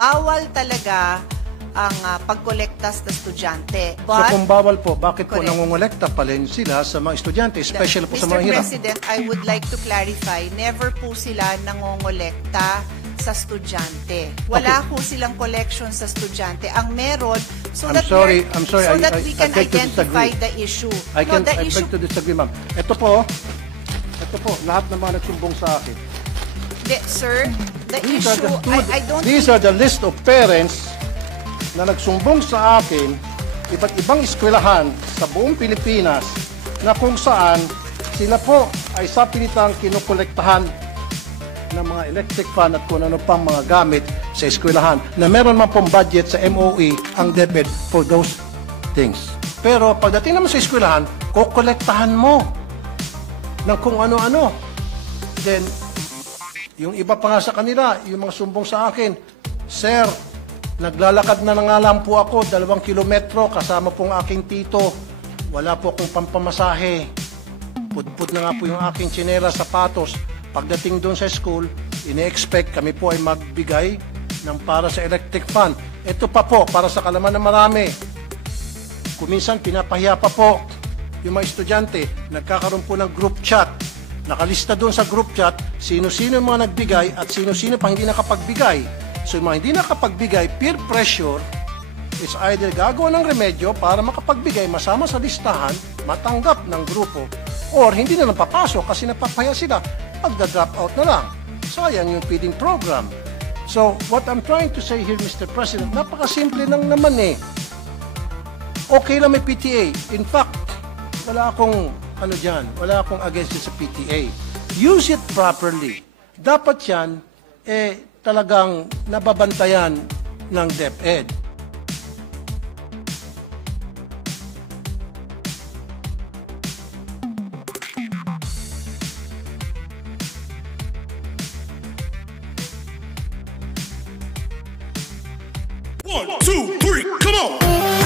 Bawal talaga ang pagkolekta sa estudyante. So kung bawal po, bakit po nangongolekta pa rin sila sa mga estudyante, especially po sa mga Mr. hirap? President, I would like to clarify, never po sila nangongolekta sa estudyante. Wala po silang collection sa estudyante. Ang meron, I'm sorry, we can I beg to identify disagree. the issue. I beg to disagree, ma'am. Ito po, lahat ng mga nagsumbong sa akin. Sir, the These are issue, the I don't These are the list of parents na nagsumbong sa akin, iba't ibang eskwelahan sa buong Pilipinas na kung saan sila po ay sa pilitang kinukolektahan ng mga electric fan at kung ano pang mga gamit sa eskwelahan na meron man pong budget sa MOE ang DepEd for those things. Pero pagdating naman sa eskwelahan, kukolektahan mo ng kung ano-ano. Then, yung iba pa nga sa kanila, yung mga sumbong sa akin, Sir, naglalakad na nga lang po ako, 2 kilometro, kasama pong aking tito. Wala po akong pampamasahe. Pudpud na nga po yung aking tsinela, sapatos. Pagdating doon sa school, ine-expect kami po ay magbigay ng para sa electric fan. Ito pa po, para sa kalaman ng marami. Kuminsan, pinapahiya pa po yung mga estudyante. Nagkakaroon po ng group chat. Nakalista doon sa group chat, sino-sino yung mga nagbigay at sino-sino pang hindi nakapagbigay. So yung mga hindi nakapagbigay, peer pressure is either gagawa ng remedyo para makapagbigay, masama sa listahan, matanggap ng grupo, or hindi na lang papasok kasi napapaya sila, magda-drop out na lang. Sayang yung feeding program. So what I'm trying to say here, Mr. President, napakasimple lang naman eh. Okay lang may PTA. In fact, wala akong wala akong against it sa PTA. Use it properly. Dapat yan, talagang nababantayan ng DepEd. One, two, three, come on!